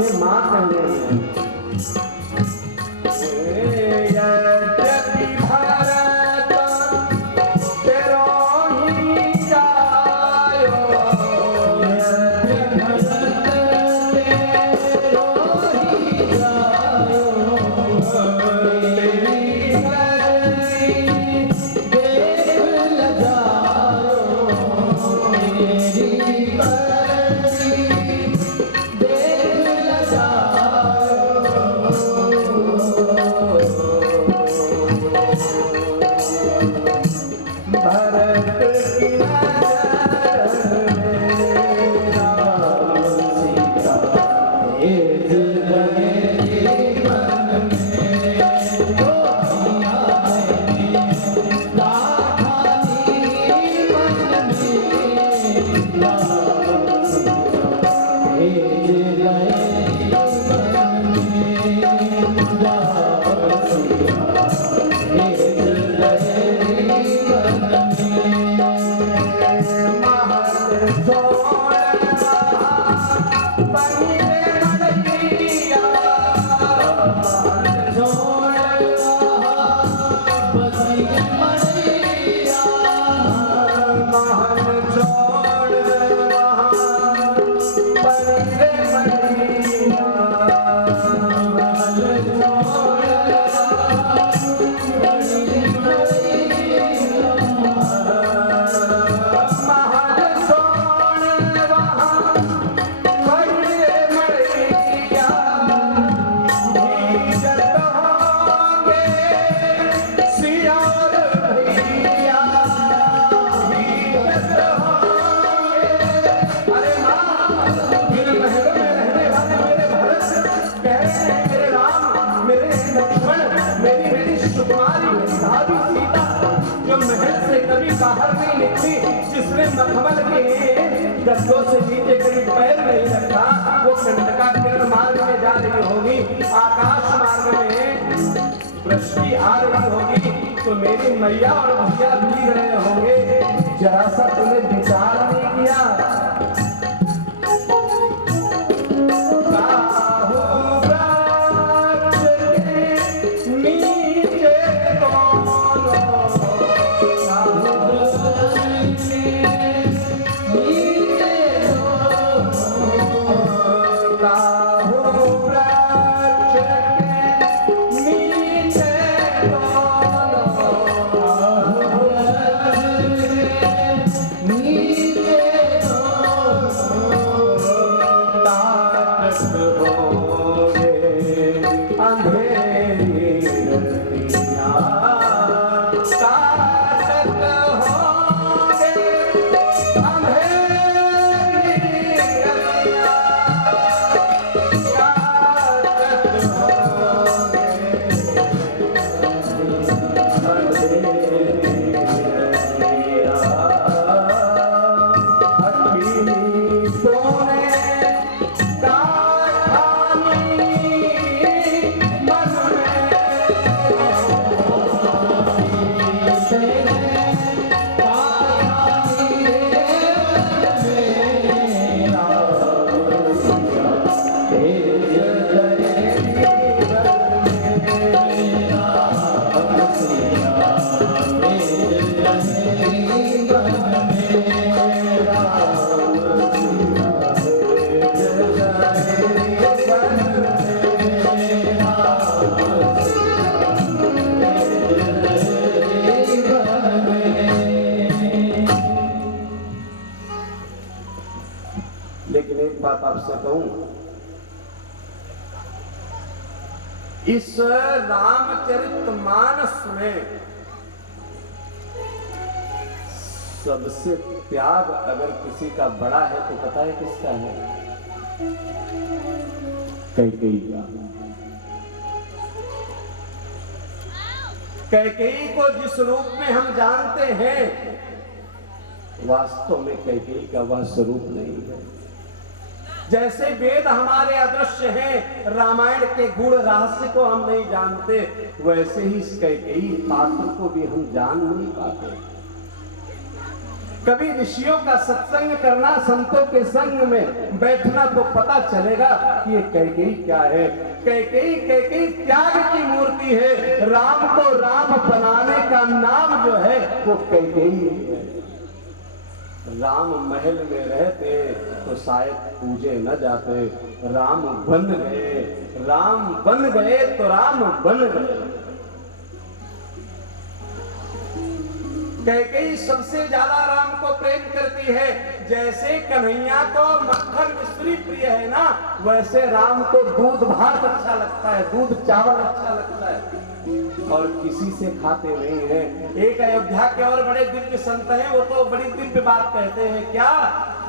मुझे माँ कहने हैं। बाहर नहीं निकली, जिसने मखमल के गद्दों से नीचे कभी पैर नहीं रखा, वो कंटका किरण मार्ग में जा रही होगी, आकाश मार्ग में वृष्टि आ रही होगी, तो मेरी मैया और भैया भीग रहे होंगे। जरा सा तूने विचार नहीं किया? लेकिन एक बात आपसे कहूं, इस रामचरितमानस में सबसे त्याग अगर किसी का बड़ा है तो पता है किसका है? कैकेयी का। कैकेयी को जिस रूप में हम जानते हैं, वास्तव में कैकेयी का वह स्वरूप नहीं है। जैसे वेद हमारे अदृश्य हैं, रामायण के गुण रहस्य को हम नहीं जानते, वैसे ही इस कैकेयी पात्र को भी हम जान नहीं पाते। कभी ऋषियों का सत्संग करना, संतों के संग में बैठना, तो पता चलेगा कि ये कैकेयी क्या है। कैकेयी त्याग की मूर्ति है। राम को राम बनाने का नाम जो है वो कैकेयी है। राम महल में रहते तो शायद पूजे न जाते। राम बन गए, राम बन गए तो राम बन गए। कैकेयी सबसे ज्यादा राम को प्रेम करती है। जैसे कन्हैया को मक्खन मिश्री प्रिय है ना, वैसे राम को दूध भात अच्छा लगता है, दूध चावल अच्छा लगता है, और किसी से खाते नहीं हैं। एक अयोध्या के और बड़े दिव्य संत हैं, वो तो बड़ी दिव्य बात कहते हैं। क्या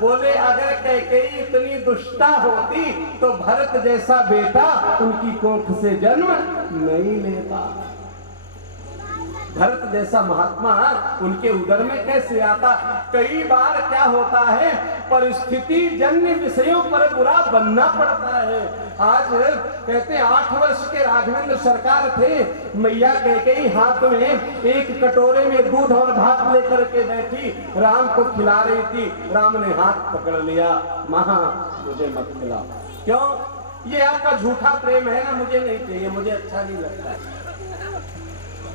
बोले, अगर कैकेयी इतनी दुष्टा होती तो भरत जैसा बेटा उनकी कोख से जन्म नहीं लेता। भरत जैसा महात्मा उनके उदर में कैसे आता। कई बार क्या होता है, परिस्थिति जन्य विषयों पर बुरा बनना पड़ता है। आज कहते हैं 8 वर्ष के राघवेंद्र सरकार थे, मैया कैकेयी हाथ में एक कटोरे में दूध और भात लेकर के बैठी, राम को खिला रही थी। राम ने हाथ पकड़ लिया, मां मुझे मत खिला। क्यों? ये आपका झूठा प्रेम है ना, मुझे नहीं चाहिए, मुझे अच्छा नहीं लगता है।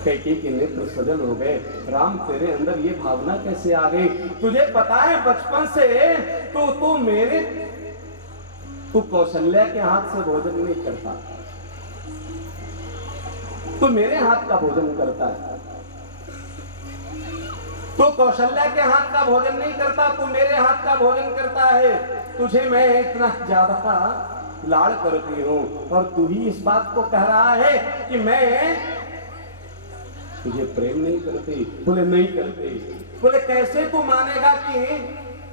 कैकेयी के नेत्र सजल हो गए। राम तेरे अंदर ये भावना कैसे आ गई? तुझे पता है बचपन से तू कौशल्या के हाथ से भोजन नहीं करता, तू मेरे हाथ का भोजन करता है। तू कौशल्या के हाथ का भोजन नहीं करता, तू मेरे हाथ का भोजन करता है। तुझे मैं इतना ज्यादा लाड़ करती हूं और तू ही इस बात को कह रहा है कि मैं तुझे प्रेम नहीं करती। बोले नहीं करती। बोले कैसे तू मानेगा कि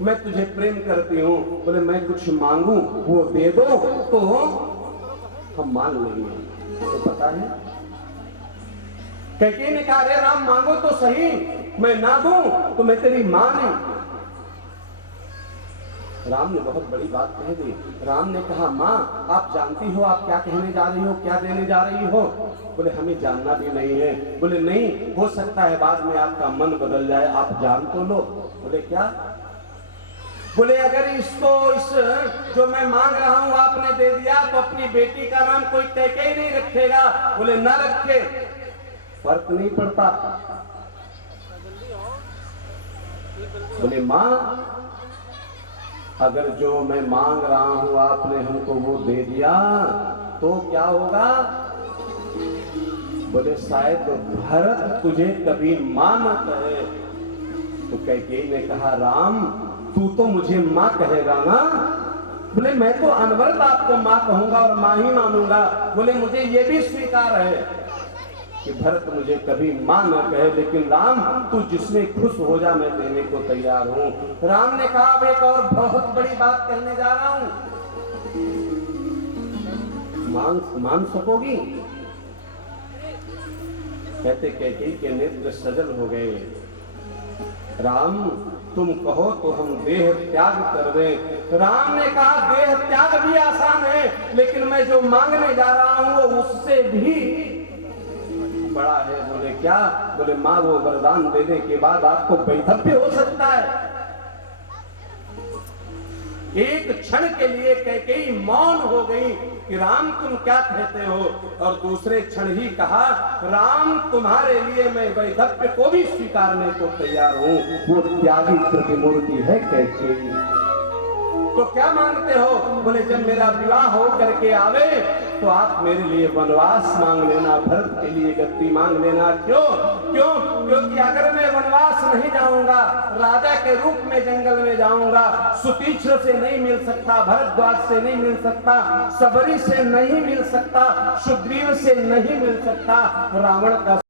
मैं तुझे प्रेम करती हूँ? बोले मैं कुछ मांगू वो दे दो तो हम मान लेंगे। तो पता है कैकेयी ने कहा, अरे राम मांगो तो सही, मैं ना दूं तो मैं तेरी मां नहीं। राम ने बहुत बड़ी बात कह दी। राम ने कहा, मां आप जानती हो आप क्या कहने जा रही हो, क्या देने जा रही हो? बोले हमें जानना भी नहीं है। बोले नहीं, हो सकता है बाद में आपका मन बदल जाए, आप जान तो लो। बोले क्या? बोले अगर इसको इस जो मैं मांग रहा हूं आपने दे दिया तो अपनी बेटी का नाम कोई कैकेयी नहीं रखेगा। बोले ना रखे, फर्क नहीं पड़ता। बोले मां अगर जो मैं मांग रहा हूं आपने हमको वो दे दिया तो क्या होगा? बोले शायद भरत तुझे कभी मां न कहे। तो कैकेयी ने कहा, राम तू तो मुझे मां कहेगा ना? बोले मैं तो अनवरत आपको मां कहूंगा और मां ही मानूंगा। बोले मुझे ये भी स्वीकार है कि भरत मुझे कभी मां न कहे, लेकिन राम तू जिसमें खुश हो जा मैं देने को तैयार हूं। राम ने कहा, अब एक और बहुत बड़ी बात कहने जा रहा हूं, मान सकोगी? कहते कैकेयी के नेत्र सजल हो गए। राम तुम कहो तो हम देह त्याग कर दें। राम ने कहा, देह त्याग भी आसान है, लेकिन मैं जो मांगने जा रहा हूं वो उससे भी बड़ा है। बोले क्या? बोले मां वो वरदान देने के बाद आपको वैधव्य हो सकता है। एक क्षण के लिए कैकेयी मौन हो गई कि राम तुम क्या कहते हो, और दूसरे क्षण ही कहा, राम तुम्हारे लिए मैं वैधव्य को भी स्वीकारने को तैयार हूं। वो त्यागी प्रतिमूर्ति है कैकेयी। तो क्या मांगते हो? बोले जब मेरा विवाह हो करके आवे तो आप मेरे लिए वनवास मांग लेना, भरत के लिए गद्दी मांग लेना। क्यों? क्योंकि अगर मैं वनवास नहीं जाऊंगा, राजा के रूप में जंगल में जाऊंगा, सुतीक्ष्ण से नहीं मिल सकता, भरद्वाज से नहीं मिल सकता, सबरी से नहीं मिल सकता, सुग्रीव से नहीं मिल सकता, रावण का